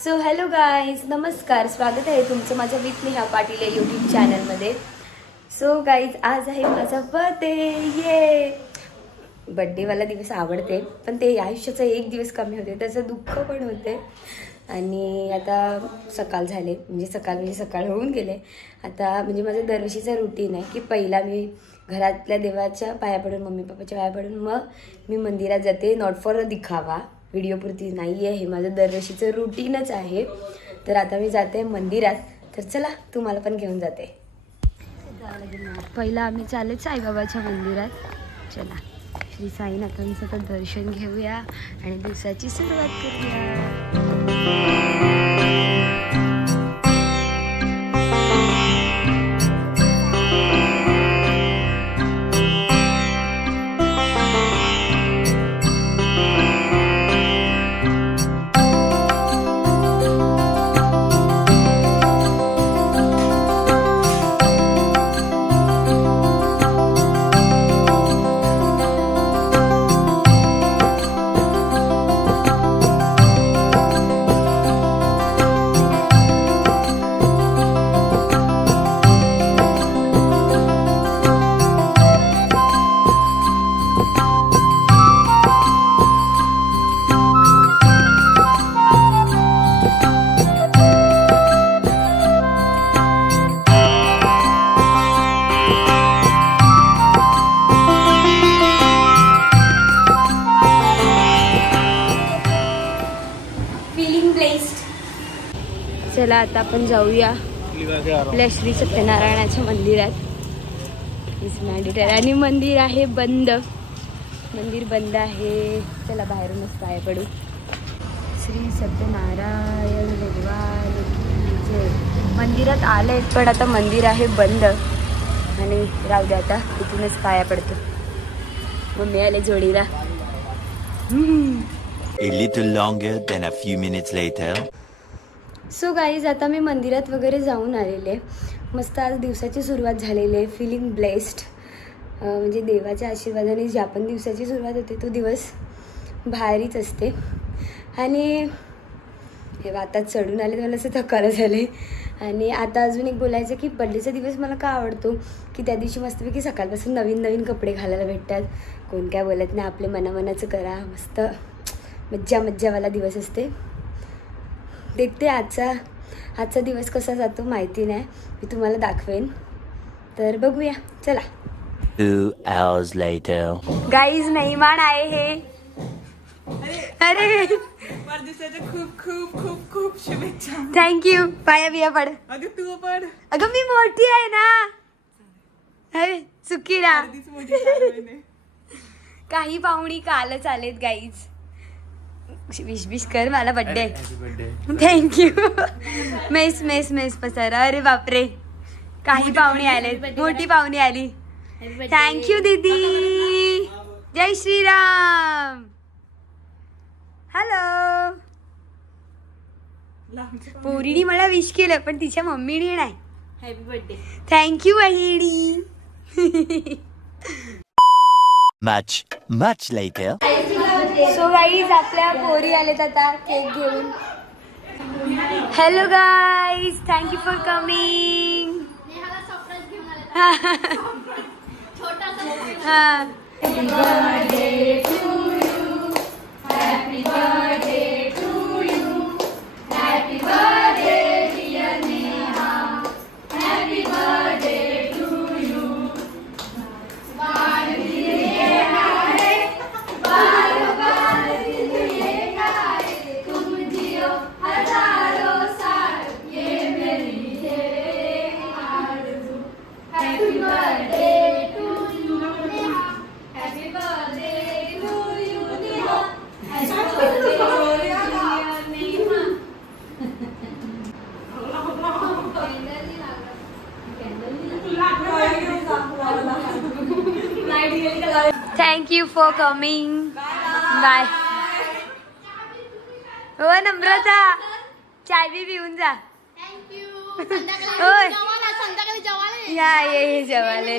So hello guys, नमस्कार. स्वागत आहे तुमचं माझ्या विथ नेहा पाटील या यूट्यूब चॅनलमध्ये. सो गाईज, आज आहे माझा बर्थडे. ये बड्डेवाला दिवस आवडते, पण ते आयुष्याचा एक दिवस कमी होते त्याचं दुःख पण होते. आणि आता सकाळ झाले, म्हणजे सकाळ होऊन गेले. आता म्हणजे माझं दरवर्षीचं रुटीन आहे की पहिला मी घरातल्या देवाच्या पाया पडून, मम्मी पप्पाच्या पाया पडून मग मी मंदिरात जाते. नॉट फॉर अ दिखावा, व्हिडिओपुरती नाही आहे, हे माझं दरवर्षीचं रुटीनच आहे. तर आता मी जाते मंदिरात. तर चला, तुम्हाला पण घेऊन जाते. पहिला आम्ही चालले साईबाबाच्या मंदिरात. चला, श्री साईनाथांचं तर दर्शन घेऊया आणि दिवसाची सुरुवात करूया. चला, आता आपण जाऊया आपल्या श्री सत्यनारायणाच्या मंदिरात. आणि मंदिर आहे बंद, मंदिर बंद आहे. चला, बाहेरूनच पाया पडू. श्री सत्यनारायण भगवान की जय. मंदिरात आले पण आता मंदिर आहे बंद. आणि राहू द्या, आता इथूनच पाया पडतो. मम्मी आले जोडीला. A little longer than a few minutes later. So guys, आता मी मंदिरात वगैरे जाऊन आलेले. मस्त आज दिवसाची सुरुवात झालेली आहे. Feeling blessed. म्हणजे देवाच्या आशीर्वादाने ज्या पण दिवसाची सुरुवात होते तो दिवस भारीच असते. आणि हे आता चढून आले तर मला असं थकायला झाले. आणि आता अजून एक बोलायचं की बड्डेचा दिवस मला का आवडतो की त्या दिवशी मस्तपैकी सकाळपासून नवीन नवीन कपडे घालायला भेटतात. कोण काय बोलत नाही, आपले मनामनाचं करा. मस्त मज्जावाला दिवस असते. देखते आजचा दिवस कसा जातो माहिती नाही, मी तुम्हाला दाखवेन. तर बघूया, चला. 2 hours later. गाईज, मेहमान आहे हे. अरे वाढदिवसाच्या खूप खूप खूप खूप शुभेच्छा. थँक्यू. पाया बिया पड. अगं तू पण. अगं मी मोठी आहे ना. अरे चुकीला. काही पाहुणी कालच आलेत गाईज. विश कर मला बर्थडे. थँक्यू. मेस पसारा. अरे बापरे, काही पाहुणे आले, मोठी पाहुणी आली. थँक्यू दीदी. जय श्रीराम. हॅलो. पोरीनी मला विश केलं पण तिच्या मम्मीने नाही. Happy birthday. थँक्यू वहिनी. Much later. सो गाईज, आपल्या पोरी आलेत आता केक घेऊन. Hello guys, thank you for coming. Thank you for coming. Bye. हो नम्रता, चाय बी पिऊन जा. या ये जेवाले.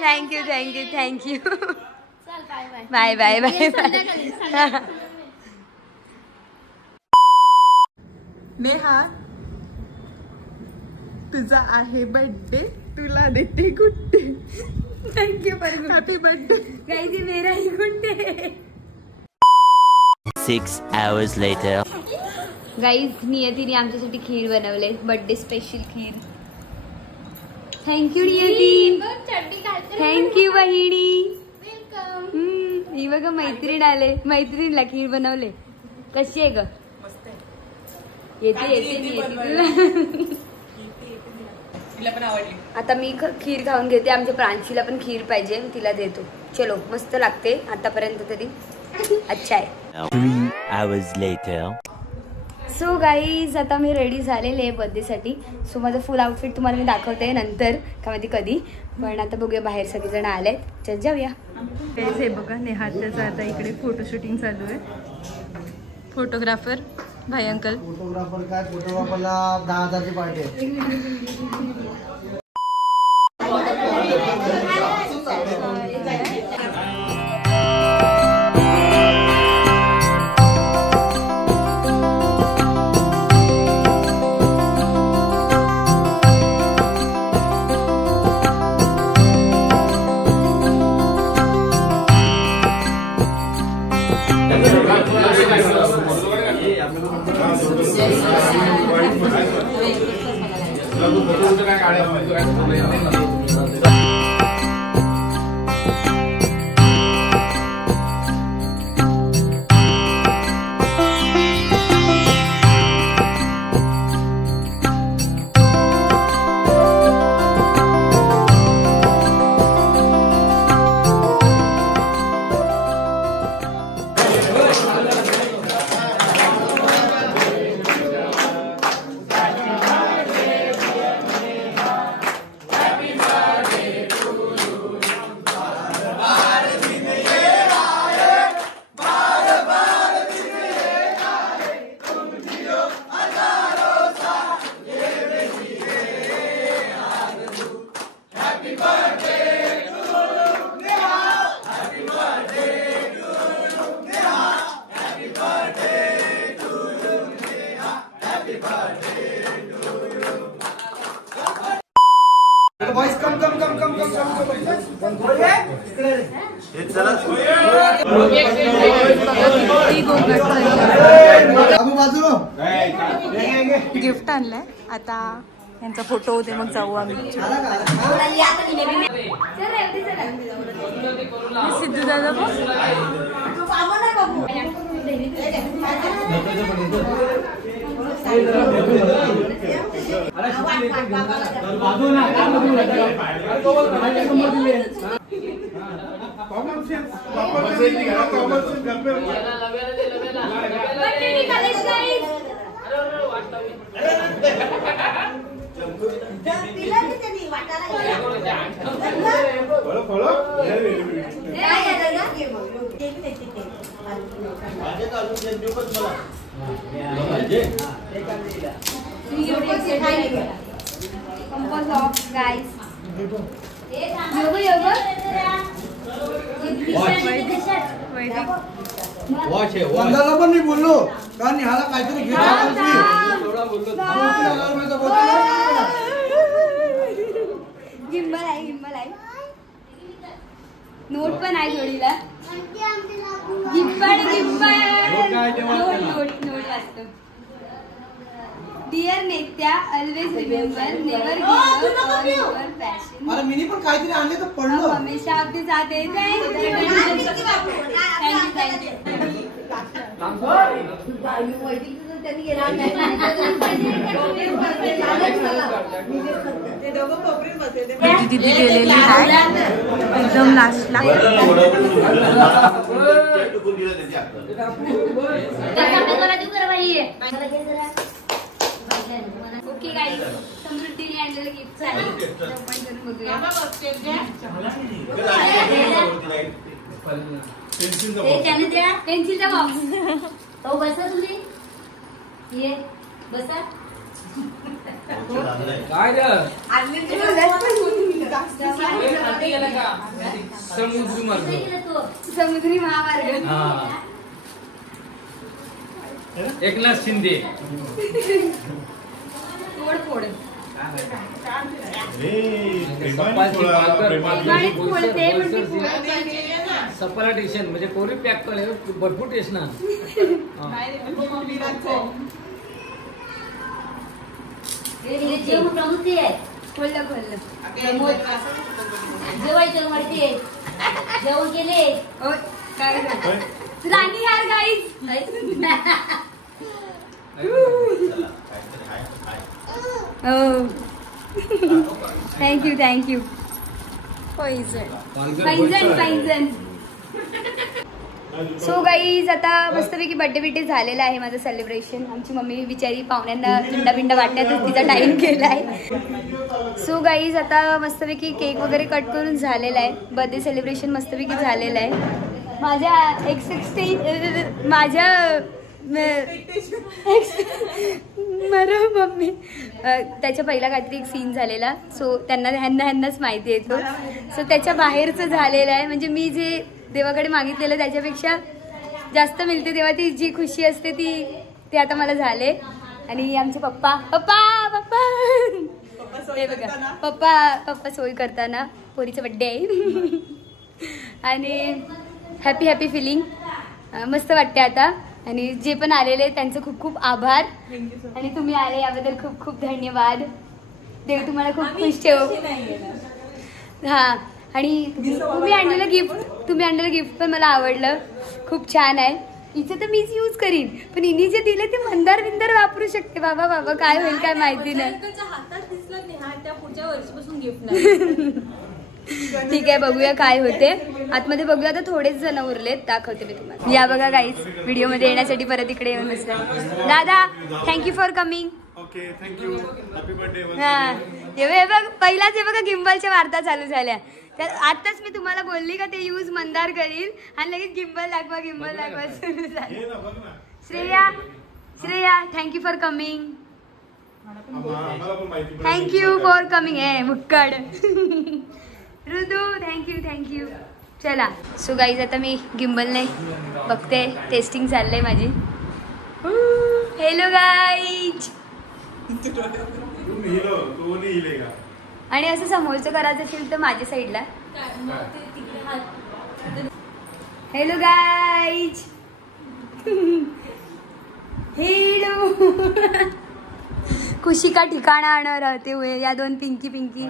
थँक्यू. बाय. नेहा तुझा आहे बर्थडे, तुला देते गुड्डे. Thank you for happy birthday. Guys ये मेरा ही गुड्डे. 6 hours later. गाइस नियतीने आमच्यासाठी खीर बनवले, बर्थडे स्पेशल खीर. थँक्यू नियती. थँक्यू बहिणी. ही बघा मैत्रीण आले, मैत्रीणला खीर बनवले. कशी आहे ग? मस्त आहे. येते येते तिला पण आवडली. आता मी खीर खाऊन घेते. आमच्या प्रांशीला पण खीर पाहिजे, तिला देतो. चलो मस्त लागते आतापर्यंत तरी. अच्छा आहे. 3 hours later. सो गाईज आता मी रेडी झालेले आहे बर्थडेसाठी. सो माझं फुल आउटफिट तुम्हाला मी दाखवते नंतर, का माहिती कधी. पण आता बघूया, बाहेर सगळेजण आलेत, चल जाऊया. हे बघा नेहाचं आता इकडे फोटो शूटिंग चालू आहे. फोटोग्राफर भाई अंकल. फोटोग्राफर काय, फोटोग्राफरला 10,000ची पार्टी आहे. गिफ्ट आणलंय. आता यांचा फोटो होते, मग जाऊ आम्ही. सिद्धू दादा वंदाला पण मी बोललो कारण ह्याला काहीतरी घेऊन गिंबल आहे, गिंबल आहे. नोट पण आहे जोडीला. गिंबल गिंबल नोट नोट वाचतो. डिअर नेत्या, always remember, never give up on your passion. अरे मिनी पण काहीतरी आणले तर पडलं. हमेशा आपके साथ है. दीदी गेलेली आहे एकदम लास्टला. ओके गाईज, समृद्धीने आणलेलं गिफ्ट आहे. ओपन करून बघूया. पेन्सिलचा बॉक्स. तो बसा तुम्ही, ये बसा. समुद्री महामार्ग. एकनाथ शिंदे. सफाला टेशन म्हणजे कोरी पॅक करे भरपूर टेस्ट ना. जेवण केले राणी यार guys. Thank you thank you. So guys आता मस्तपैकी बड्डे बिड्डे झालेला आहे माझं सेलिब्रेशन. आमची मम्मी बिचारी पाहुण्यांना थंडा वाटण्यातच तिचा टाइम केला आहे. सो गाईज आता मस्तपैकी केक वगैरे कट करून झालेला आहे. बर्थडे सेलिब्रेशन मस्तपैकी झालेलं आहे. मम्मी त्याच्या पहिला काहीतरी एक सीन झालेला. सो ह्यांनाच माहिती आहे तो. सो त्याच्या बाहेरचं झालेलं आहे. म्हणजे मी जे देवाकडे मागितलेलं त्याच्यापेक्षा जास्त मिळते तेव्हा ती जी खुशी असते ती आता मला झाले. आणि आमचे पप्पा हे बघा पप्पा सोय करताना पोरीचा बड्डे आहे. आणि हॅपी फिलिंग मस्त वाटते आता. आणि जे पण आलेले त्यांचं खूप खूप आभार. आणि तुम्ही आले याबद्दल खूप खूप धन्यवाद. देव तुम्हाला खूप खुश ठेव. हा आणि तुम्ही आणलेलं गिफ्ट पण मला आवडलं. खूप छान आहे. हिचं तर मीच यूज करीन पण हिनी जे दिले ते मंदार बिंदार वापरू शकते. बाबा काय होईल काय माहिती नाही. ठीक आहे बघूया काय होते. आतमध्ये बघूया. आता थोडेच जण उरलेत दाखवते मी तुम्हाला. या बघा गाईज व्हिडिओ मध्ये येण्यासाठी परत इकडे येऊन बसला. दादा thank you for coming. Okay thank you. Happy birthday. हा हे बघ पहिलाच हे बघा गिम्बलच्या वार्ता चालू झाल्या. तर आताच मी तुम्हाला बोलली का ते यूज मंदार करील आणि लगेच गिम्बल दाखवा सुरू झालं. Shreya thank you for coming. Thank you for coming. हे मुक्कड. ऋतू थँक्यू. चला सो गाईज आता मी गिम्बलने बघते. टेस्टिंग चाललंय माझी. Hello guys. आणि असं समोरचं करायचं असेल तर माझ्या साईडला. Hello guys. हेलो. खुशी का ठिकाणा आण राहते हुए. या दोन पिंकी.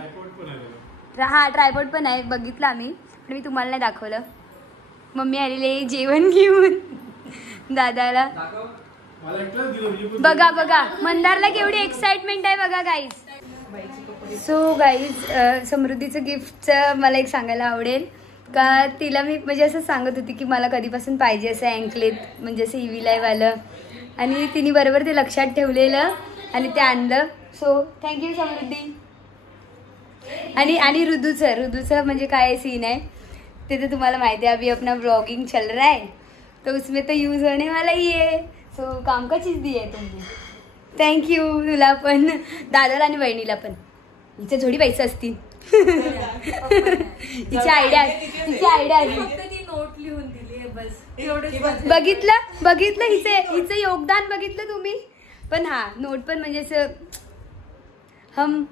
हा ट्रायपॉड पण आहे बघितलं आम्ही पण मी तुम्हाला नाही दाखवलं. मम्मी आलेले जेवण घेऊन दादाला. बघा मंदारला केवढी एक्साइटमेंट आहे बघा गाईज. सो गाईज समृद्धीचं गिफ्टचं मला एक सांगायला आवडेल का तिला मी म्हणजे असं सांगत होती की मला कधीपासून पाहिजे असं अँकलेट म्हणजे असं EV लाईव्ह आलं. आणि तिने बरोबर ते लक्षात ठेवलेलं आणि ते आणलं. सो थँक्यू समृद्धी. आणि रुदूचं म्हणजे काय सीन आहे ते तर तुम्हाला माहिती है. अभी अपना ब्लॉगिंग चल रहा है तो उसमें तो यूज होने वाला ही है. सो काम का चीज दी आहे तुम्ही. थँक्यू तुला पण दादाला आणि बहिणीला पण. हिचे थोडी पैसे असतील. तिची आयडिया नोट लिहून दिली बस. बघितलं हिचं योगदान बघितलं तुम्ही पण. हा नोट पण म्हणजे असं हम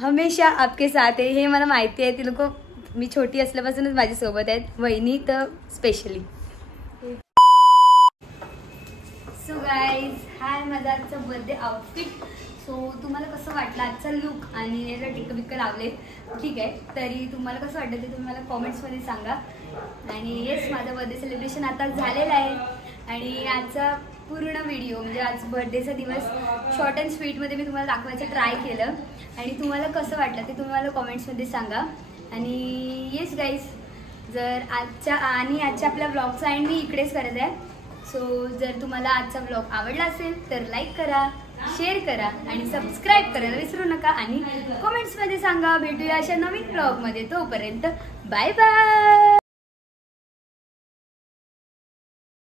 हमेशा आपके साथ आहे हे मला माहिती आहे. ती लोक मी छोटी असल्यापासूनच माझ्यासोबत आहेत. वहिनी तर स्पेशली. सो गाईज हाय माझा आजचा बर्थडे आउटफिट. सो तुम्हाला कसं वाटलं आजचा लुक आणि याला टिक्क लावले ठीक आहे. तरी तुम्हाला कसं वाटतं ते तुम्ही मला कॉमेंट्समध्ये सांगा. आणि येस माझा बर्थडे सेलिब्रेशन आता झालेला आहे. आणि आजचा पूर्ण व्हिडिओ म्हणजे आज बर्थडेचा दिवस शॉर्ट अँड स्वीटमध्ये मी तुम्हाला दाखवायचं ट्राय केलं. आणि तुम्हाला कसं वाटलं ते तुम्ही मला कॉमेंट्समध्ये सांगा. आणि येस गाईज जर आजच्या आपल्या ब्लॉगचा एंड मी इकडेच करत आहे. सो जर तुम्हाला आजचा ब्लॉग आवडला असेल तर लाईक करा, शेअर करा आणि सबस्क्राईब करायला विसरू नका. आणि कमेंट्समध्ये सांगा. भेटूया अशा नवीन ब्लॉगमध्ये. तोपर्यंत बाय बाय.